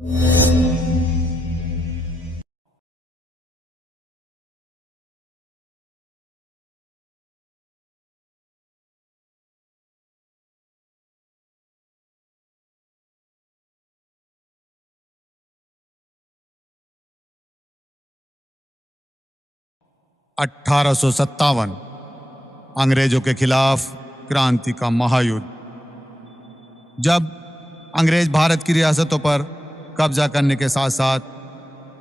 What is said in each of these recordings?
1857 अंग्रेजों के खिलाफ क्रांति का महायुद्ध। जब अंग्रेज भारत की रियासतों पर कब्जा करने के साथ साथ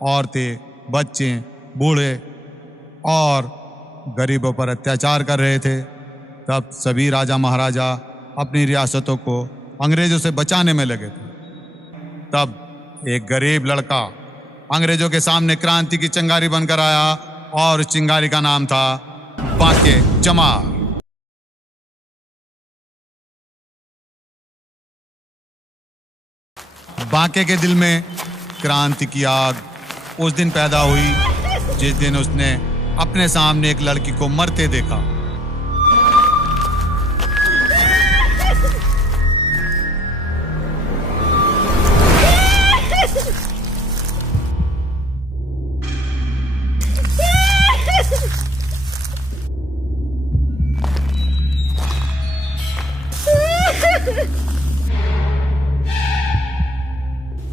औरतें, बच्चे, बूढ़े और गरीबों पर अत्याचार कर रहे थे, तब सभी राजा महाराजा अपनी रियासतों को अंग्रेजों से बचाने में लगे थे। तब एक गरीब लड़का अंग्रेजों के सामने क्रांति की चिंगारी बनकर आया और उस चिंगारी का नाम था बांके जमाल। बांके के दिल में क्रांति की आग उस दिन पैदा हुई जिस दिन उसने अपने सामने एक लड़की को मरते देखा।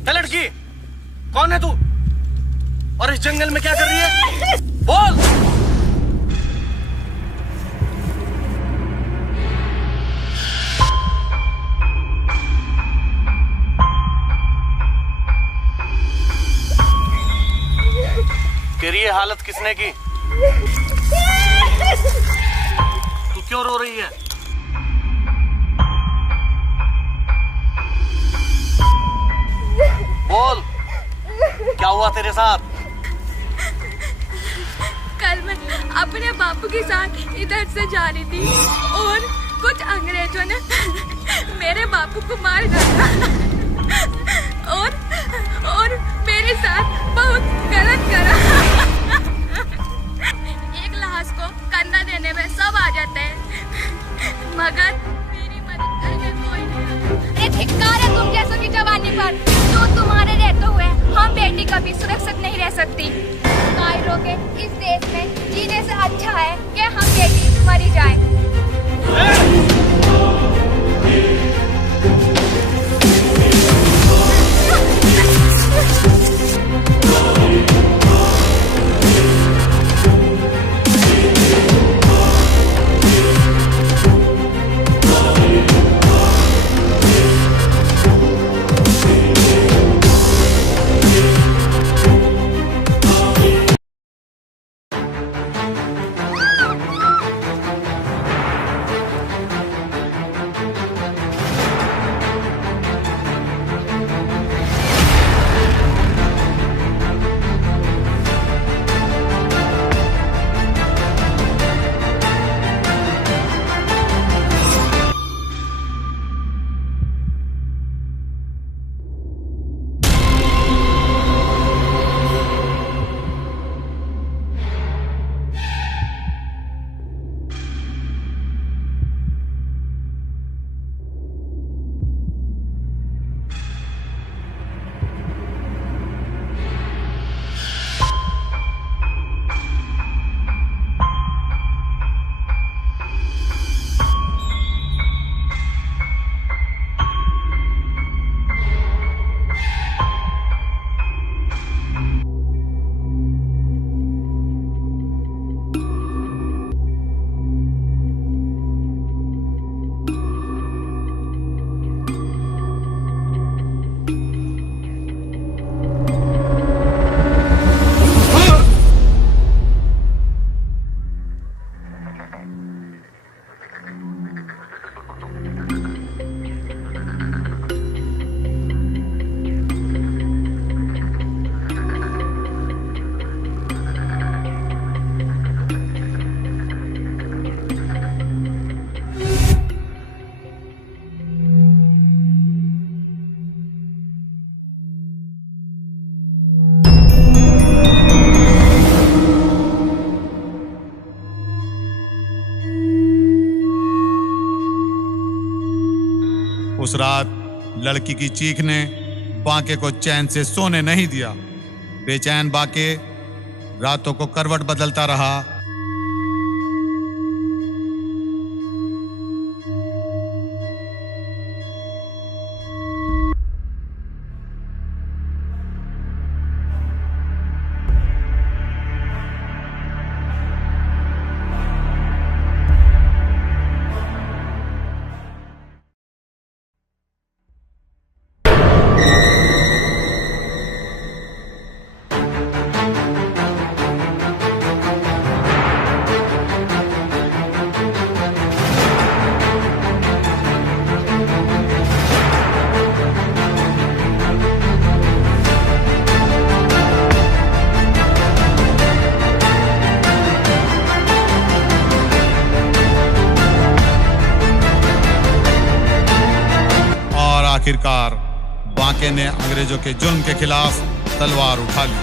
लड़की कौन है तू और इस जंगल में क्या कर रही है? बोल। तेरी ये हालत किसने की? तू क्यों रो रही है? बोल, क्या हुआ तेरे साथ? कल मैं अपने बापू के साथ इधर से जा रही थी और कुछ अंग्रेजों ने मेरे बापू को मार डाला और मेरे साथ बहुत गलत करा। एक लाश को कंधा देने में सब आ जाते हैं, मगर मेरी मदद करने कोई नहीं। धिक्कार है तुम जैसों की जवानी पर, जो तुम्हारे रहते हुए हम बेटी कभी सुरक्षित नहीं रह सकती। कायरो के इस देश में जीने से अच्छा है कि हम बेटी मरी जाए। उस रात लड़की की चीख ने बांके को चैन से सोने नहीं दिया। बेचैन बांके रातों को करवट बदलता रहा। आखिरकार बांके ने अंग्रेजों के जुल्म के खिलाफ तलवार उठा ली।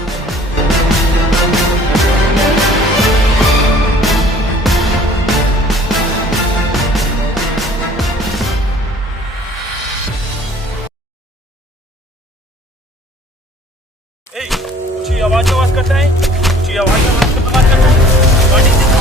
ऊंची आवाज करता है, ऊंची आवाज करता है। गाड़ी से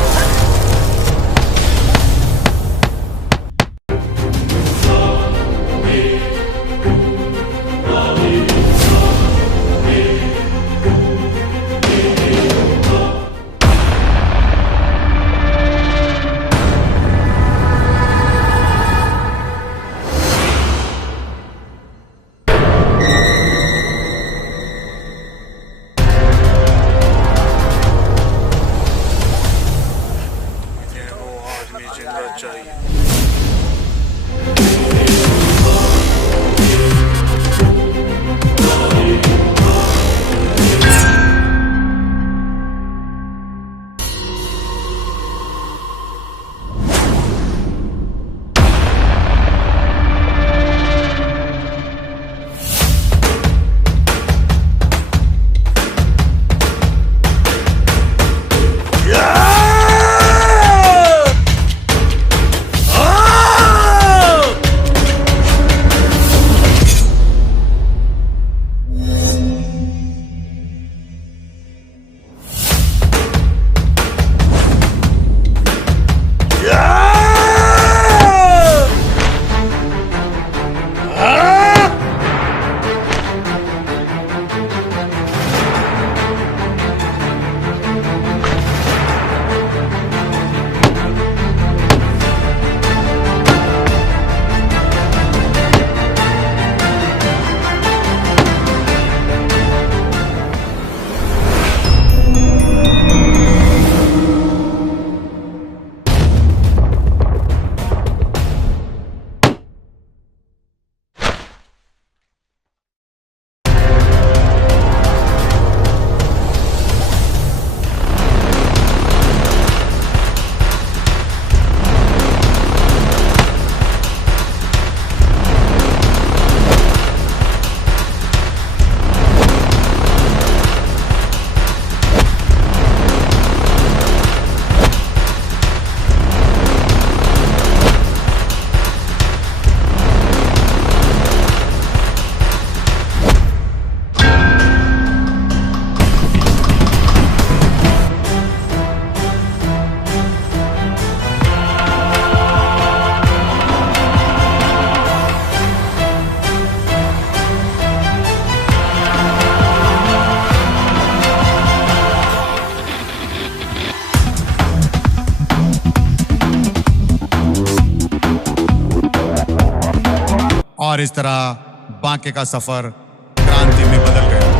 और इस तरह बांके का सफर क्रांति में बदल गया।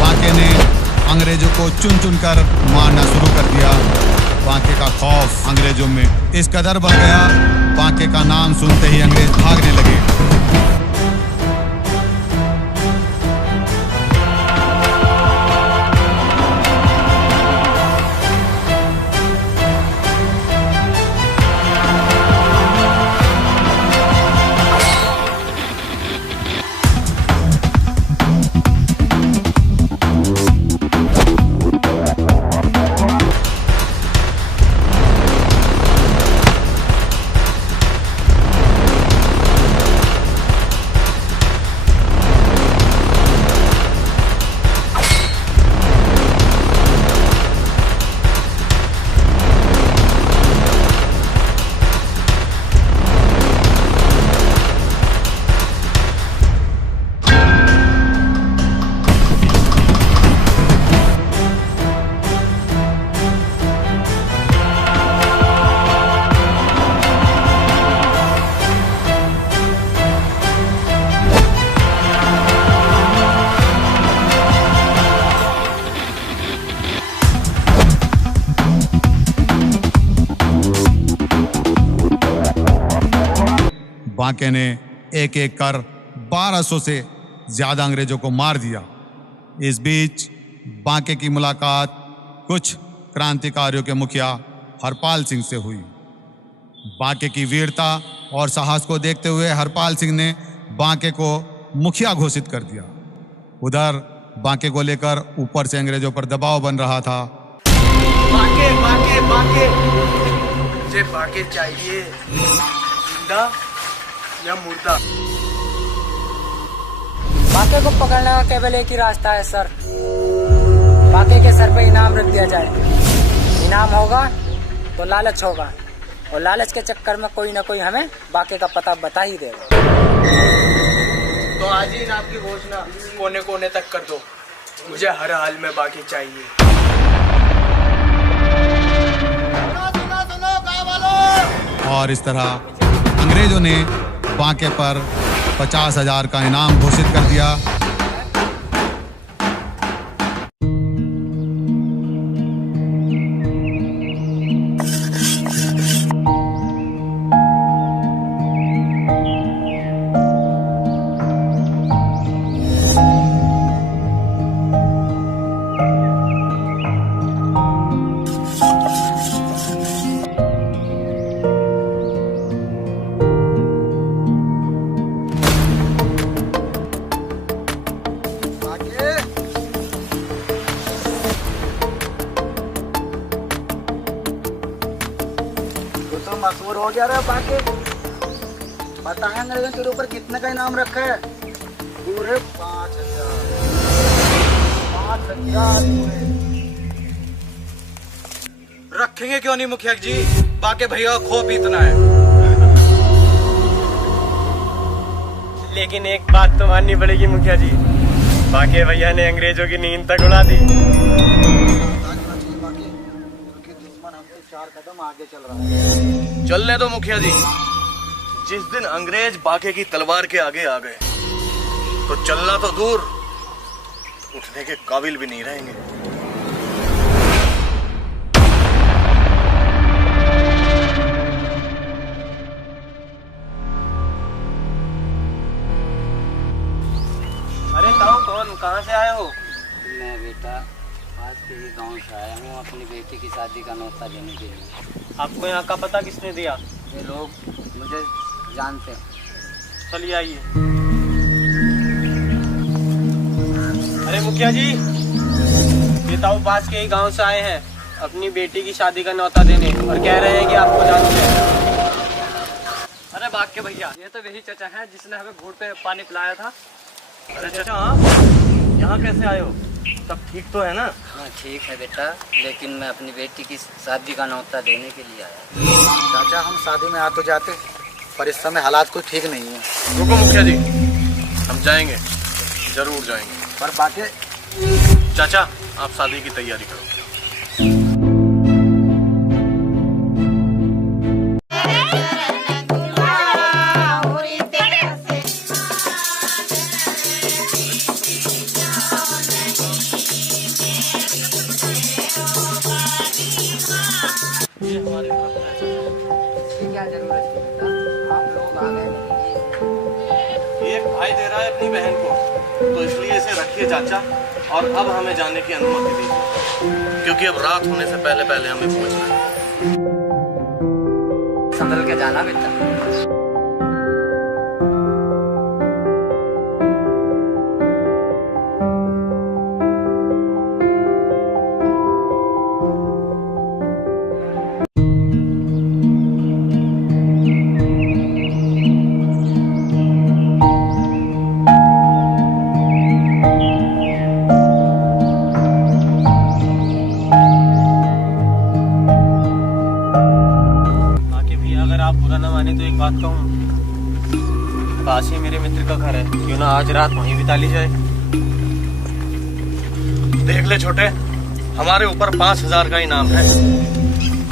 बांके ने अंग्रेजों को चुन चुन कर मारना शुरू कर दिया। बांके का खौफ अंग्रेजों में इस कदर बढ़ गया, बांके का नाम सुनते ही अंग्रेज भागने लगे। बांके ने एक एक कर 1200 से ज्यादा अंग्रेजों को मार दिया। इस बीच बांके की मुलाकात कुछ क्रांतिकारियों के मुखिया हरपाल सिंह से हुई। बांके की वीरता और साहस को देखते हुए हरपाल सिंह ने बांके को मुखिया घोषित कर दिया। उधर बांके को लेकर ऊपर से अंग्रेजों पर दबाव बन रहा था। बांके बांके बांके, मुझे बांके चाहिए, जिंदा या मुर्दा। बांके को पकड़ने का केवल एक ही रास्ता है सर, बांके के सर पे इनाम रख दिया जाए। इनाम होगा तो लालच होगा, और लालच के चक्कर में कोई ना कोई हमें बांके का पता बता ही देगा। तो आज ही इनाम की घोषणा कोने कोने तक कर दो, मुझे हर हाल में बांके चाहिए। और इस तरह अंग्रेजों ने बांके पर 50,000 का इनाम घोषित कर दिया। मशहूर हो गया रे बांके। पता है अंग्रेजों तेरे ऊपर कितने का इनाम रखा है? पूरे 5,000। 5,000 पूरे। रखेंगे क्यों नहीं मुखिया जी, बांके भैया का खौफ इतना है। लेकिन एक बात तो माननी पड़ेगी मुखिया जी, बांके भैया ने अंग्रेजों की नींद तक उड़ा दी। दुश्मन हमसे 4 कदम आगे चल रहा है। चलने दो मुखिया जी, जिस दिन अंग्रेज बांके की तलवार के आगे आ गए तो चलना तो दूर, उठने के काबिल भी नहीं रहेंगे। अरे ताऊ कौन, कहाँ से आए हो? मैं बेटा आज के ही गांव से आया हूँ अपनी बेटी की शादी का न्योता देने के लिए। आपको यहाँ का पता किसने दिया? ये लोग मुझे जानते हैं। चलिए आइए। अरे मुखिया जी, ये ताऊ पास के ही गांव से आए हैं अपनी बेटी की शादी का न्योता देने, और कह रहे हैं कि आपको जानते हैं। अरे बांके भैया, ये तो वही चाचा हैं जिसने हमें घूट पे पानी पिलाया था। अरे चाचा आप यहाँ कैसे आए हो? सब ठीक तो है ना? हाँ ठीक है बेटा, लेकिन मैं अपनी बेटी की शादी का न्योता देने के लिए आया। चाचा हम शादी में आ तो जाते, पर इस समय हालात कोई ठीक नहीं है। रुको मुखिया जी, हम जाएंगे, जरूर जाएंगे। पर बाकी चाचा आप शादी की तैयारी करो। क्या जरूरत है बेटा, आप लोग आ गए। एक भाई दे रहा है अपनी बहन को, तो इसलिए इसे रखिए चाचा, और अब हमें जाने की अनुमति दीजिए, क्योंकि अब रात होने से पहले पहले हमें पहुंचना है। संभल के जाना बेटा। तो एक बात कहूँ, पास ही मेरे मित्र का घर है, क्यों ना आज रात वहीं बिता ली जाए। देख ले छोटे, हमारे ऊपर 5,000 का इनाम है,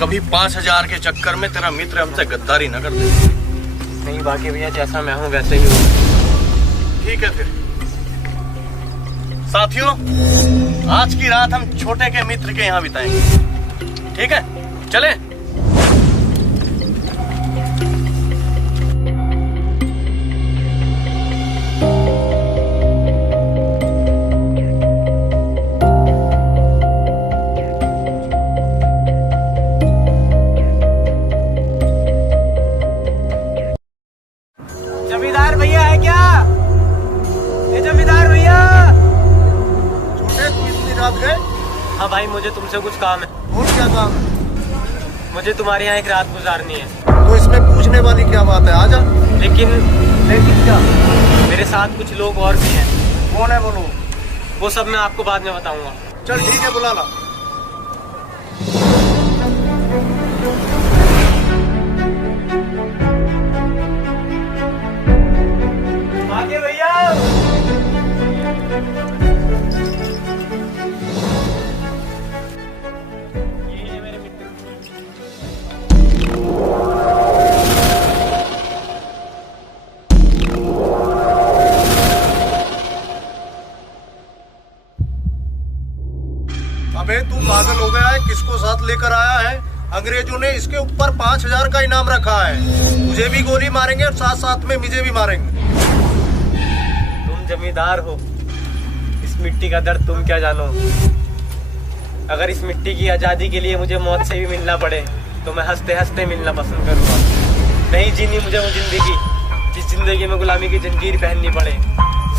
कभी 5,000 के चक्कर में तेरा मित्र हमसे गद्दारी न कर दे। नहीं बांके भैया, जैसा मैं हूँ वैसे ही हूँ। ठीक है फिर साथियों, आज की रात हम छोटे के मित्र के यहाँ बिताएंगे, ठीक है? चलें। भाई मुझे तुमसे कुछ काम है। और क्या काम है? मुझे तुम्हारे यहाँ एक रात गुजारनी है। तो इसमें पूछने वाली क्या बात है, आजा। लेकिन क्या? मेरे साथ कुछ लोग और भी हैं। कौन है वो लोग? वो सब मैं आपको बाद में बताऊंगा। चल ठीक है, बुला ला। आगे भैया। यही है मेरे मित्र। अबे तू पागल हो गया है? किसको साथ लेकर आया है? अंग्रेजों ने इसके ऊपर 5000 का इनाम रखा है। तुझे भी गोली मारेंगे और साथ साथ में मुझे भी मारेंगे। तुम जमींदार हो, इस मिट्टी का दर्द तुम क्या जानो। अगर इस मिट्टी की आजादी के लिए मुझे मौत से भी मिलना पड़े तो मैं हंसते हंसते मिलना पसंद करूंगा। नहीं जीनी मुझे वो जिंदगी जिस जिंदगी में गुलामी की जंजीर पहननी पड़े।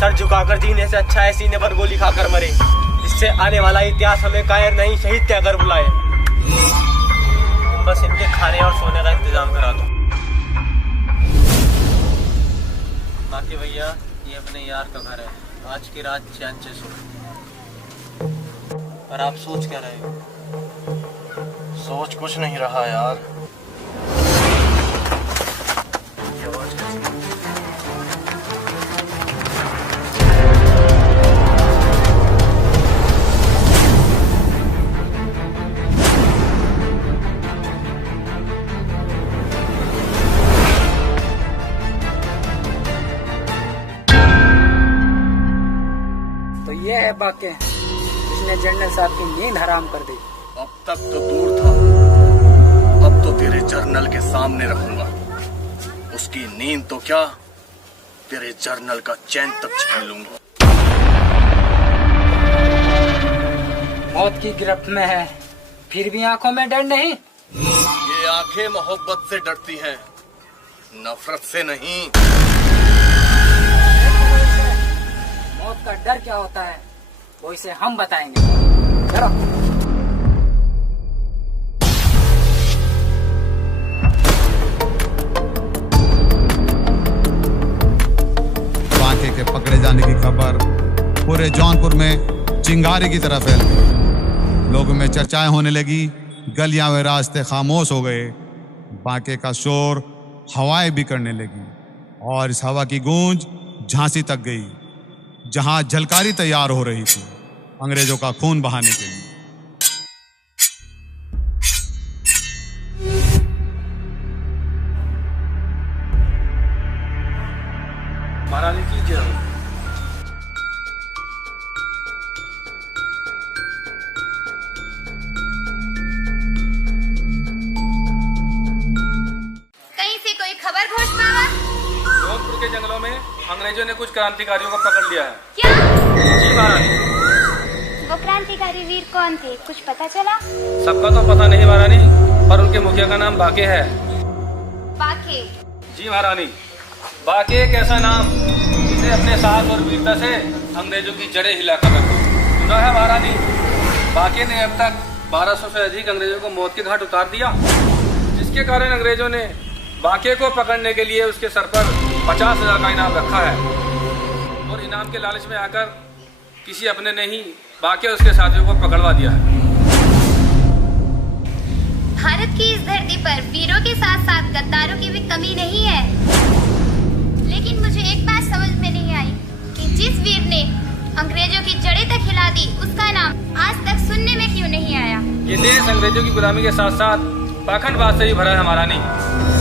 सर झुकाकर जीने से अच्छा है सीने पर गोली खाकर मरे। इससे आने वाला इतिहास हमें कायर नहीं शहीद कहकर बुलाए। तुम बस इनके खाने और सोने का इंतजाम करा दो। बाकी भैया ये अपने यार का घर है। आज की रात चैन से सो। पर आप सोच क्या रहे हो? सोच कुछ नहीं रहा यार। तो ये है बाके जिसने जनरल साहब की नींद हराम कर दी। अब तक तो दूर था, अब तो तेरे जर्नल के सामने रखूंगा। उसकी नींद तो क्या, तेरे जर्नल का चैन तक छीन लूंगा। मौत की गिरफ्त में है, फिर भी आंखों में डर नहीं। ये आंखें मोहब्बत से डरती हैं, नफरत से नहीं। मौत का डर क्या होता है वो इसे हम बताएंगे। चलो। बांके के पकड़े जाने की खबर पूरे जौनपुर में चिंगारी की तरह फैल गई। लोगों में चर्चाएं होने लगी, गलियां व रास्ते खामोश हो गए। बांके का शोर हवाएं भी करने लगी और इस हवा की गूंज झांसी तक गई, जहां झलकारी तैयार हो रही थी अंग्रेजों का खून बहाने के लिए। महारानी की जय हो। कहीं से कोई खबर घोष बाबा? जौनपुर के जंगलों में अंग्रेजों ने कुछ क्रांतिकारियों को पकड़ लिया है। क्या? जी महारानी। वो क्रांतिकारी वीर कौन थे, कुछ पता चला? सबका तो पता नहीं महारानी, पर उनके मुखिया का नाम बाके है। बाके? जी महारानी, बाके एक ऐसा नाम जिसे अपने साहस और वीरता से अंग्रेजों की जड़ें हिलाकर रखा। सुना है महारानी, बाके ने अब तक 1200 से अधिक अंग्रेजों को मौत के घाट उतार दिया, जिसके कारण अंग्रेजों ने बाके को पकड़ने के लिए उसके सर पर 50,000 का इनाम रखा है। और इनाम के लालच में आकर किसी अपने ने ही बाके उसके साथियों को पकड़वा दिया है। भारत की इस धरती पर वीरों के साथ साथ गद्दारों की भी कमी नहीं है। लेकिन मुझे एक बात समझ में नहीं आई कि जिस वीर ने अंग्रेजों की जड़ें तक हिला दी, उसका नाम आज तक सुनने में क्यों नहीं आया? ये देश अंग्रेजों की गुलामी के साथ साथ पाखंडवाद से भी भरा है महारानी।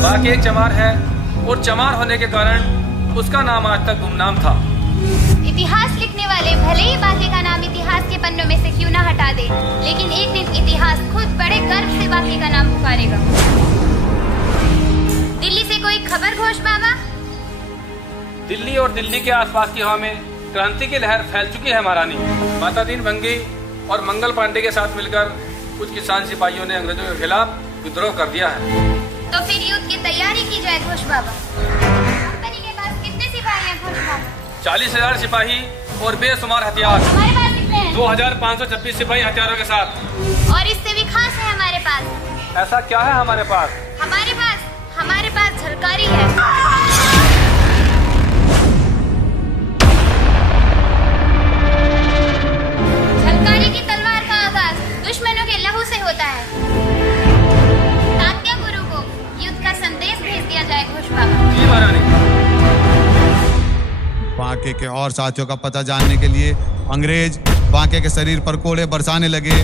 बाके एक चमार है और चमार होने के कारण उसका नाम आज तक गुमनाम था। इतिहास लिखने वाले भले ही बाके का नाम इतिहास के पन्नों में से क्यों ना हटा दे, लेकिन एक दिन इतिहास खुद बड़े गर्व से बाके का नाम पुकारेगा। दिल्ली से कोई खबर घोष बाबा? दिल्ली और दिल्ली के आसपास की हवा में क्रांति की लहर फैल चुकी है महारानी। माता दीन भंगी और मंगल पांडे के साथ मिलकर कुछ किसान सिपाहियों ने अंग्रेजों के खिलाफ विद्रोह कर दिया है। तो फिर युद्ध की तैयारी की जाए घोष बाबा। कंपनी के पास कितने सिपाही हैं घोष बाबा? 40,000 सिपाही और बेशुमार हथियार। हमारे पास कितने हैं? 2526 सिपाही हथियारों के साथ। और इससे भी खास है हमारे पास। ऐसा क्या है हमारे पास? हमारे पास झलकारी है। झलकारी की तलवार का आगाज दुश्मनों के लहू से होता है। तात्या गुरु को युद्ध का संदेश भेज दिया जाए घोष बाबा। जी महारानी। बांके के और साथियों का पता जानने के लिए अंग्रेज बांके के शरीर पर कोड़े बरसाने लगे।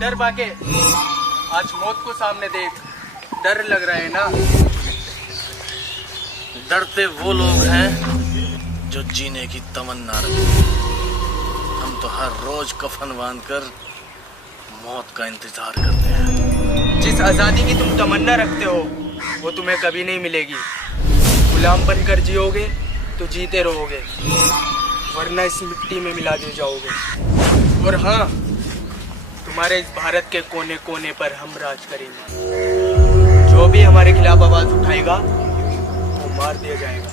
डर बाके, आज मौत को सामने देख, डर लग रहा है ना? डरते वो लोग हैं जो जीने की तमन्ना रखते। हम तो हर रोज कफन बांधकर मौत का इंतजार करते हैं। जिस आजादी की तुम तमन्ना रखते हो वो तुम्हें कभी नहीं मिलेगी। गुलाम बनकर जियोगे तो जीते रहोगे, वरना इस मिट्टी में मिला दिए जाओगे। और हाँ, तुम्हारे इस भारत के कोने कोने पर हम राज करेंगे। जो भी हमारे खिलाफ आवाज उठाएगा वो मार दिया जाएगा।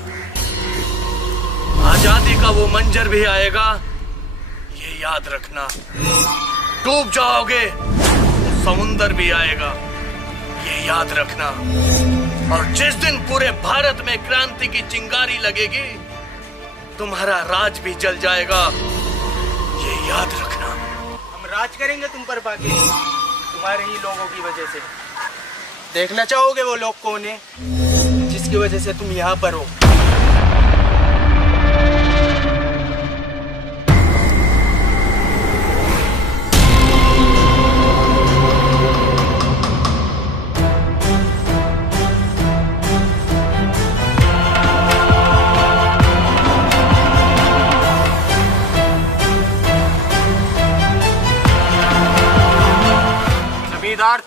आजादी का वो मंजर भी आएगा, ये याद रखना। डूब जाओगे तो समुंदर भी आएगा, ये याद रखना। और जिस दिन पूरे भारत में क्रांति की चिंगारी लगेगी, तुम्हारा राज भी जल जाएगा, ये याद रखना। राज करेंगे तुम पर बाकी, तुम्हारे ही लोगों की वजह से। देखना चाहोगे वो लोग कौन है जिसकी वजह से तुम यहाँ पर हो?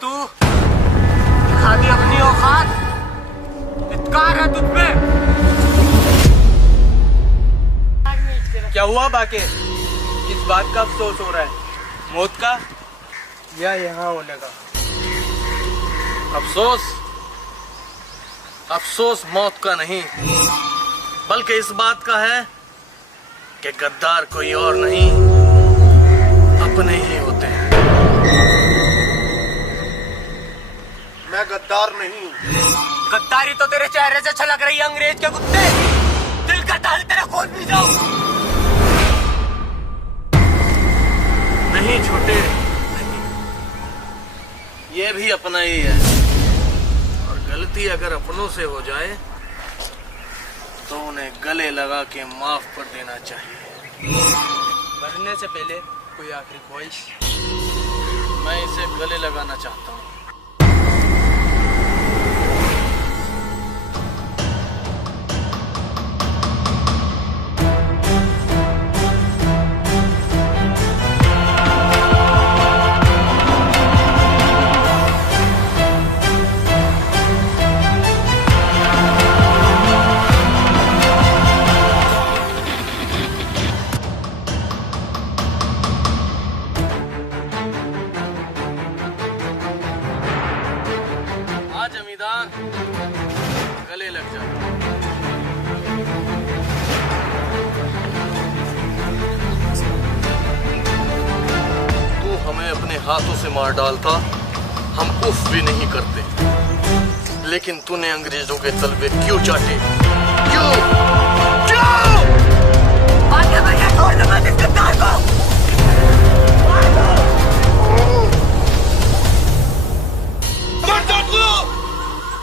तू दिखा दी अपनी औकात, इत्कार है तुझ पे। क्या हुआ बाके? किस बात का अफसोस हो रहा है? मौत का या यहाँ होने का? अफसोस मौत का नहीं, बल्कि इस बात का है कि गद्दार कोई और नहीं, अपने ही होते हैं। मैं गद्दार नहीं हूँ। गद्दारी तो तेरे चेहरे से छलक रही है अंग्रेज के कुत्ते। दिल करता है तेरा खून पी जाऊं। नहीं छोटे, नहीं, ये भी अपना ही है। और गलती अगर अपनों से हो जाए तो उन्हें गले लगा के माफ कर देना चाहिए। मरने से पहले कोई आखिरी ख्वाहिश? मैं इसे गले लगाना चाहता हूँ। जमींदार गले लग जा। तू हमें अपने हाथों से मार डालता, हम उफ भी नहीं करते। लेकिन तूने अंग्रेजों के तलवे क्यों चाटे? क्यों? आगे बढ़े, छोड़ दो मत इस गद्दार को।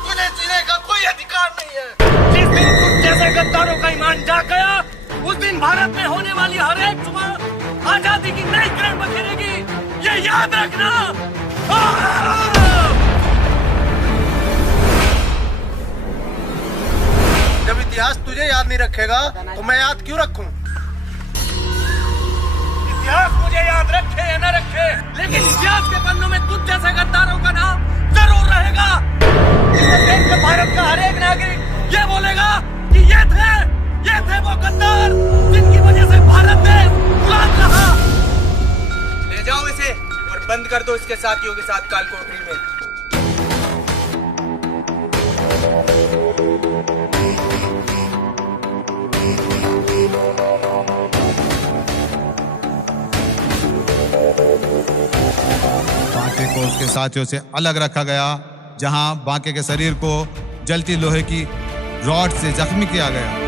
तुझे जीने का कोई अधिकार नहीं है। जिस दिन तुम जैसे गद्दारों का ईमान जाग गया, उस दिन भारत में होने वाली हर एक सुबह आजादी की नई किरण बखेरेगी। ये याद रखना। जब इतिहास तुझे याद नहीं रखेगा तो मैं याद क्यों रखूं? इतिहास मुझे याद रखे या न रखे, लेकिन इतिहास के पन्नों में तुझ जैसे गद्दारों का नाम जरूर रहेगा। इसे देख कर भारत का हर एक नागरिक ये बोलेगा कि ये थे वो गद्दार जिनकी वजह से भारत में गुलाम रहा। ले जाओ इसे और बंद कर दो इसके साथियों के साथ काल कोठरी में। बांके को उसके साथियों से अलग रखा गया, जहां बांके के शरीर को जलती लोहे की रॉड से जख्मी किया गया।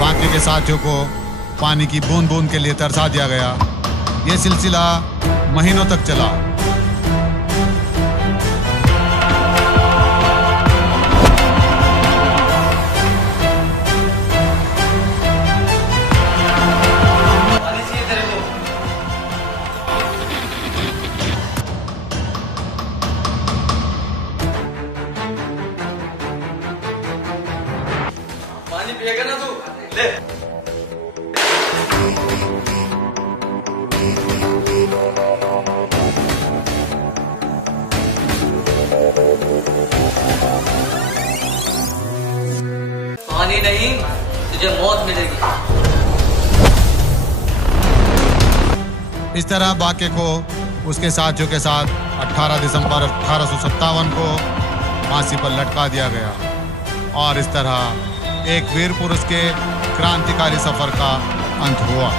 बांके के साथियों को पानी की बूंद बूंद के लिए तरसा दिया गया। यह सिलसिला महीनों तक चला। पानी पिएगा ना तू? ले। पानी नहीं, तुझे मौत मिलेगी। इस तरह बांके को उसके साथियों के साथ 18 दिसंबर 1857 को फांसी पर लटका दिया गया और इस तरह एक वीर पुरुष के क्रांतिकारी सफर का अंत हुआ।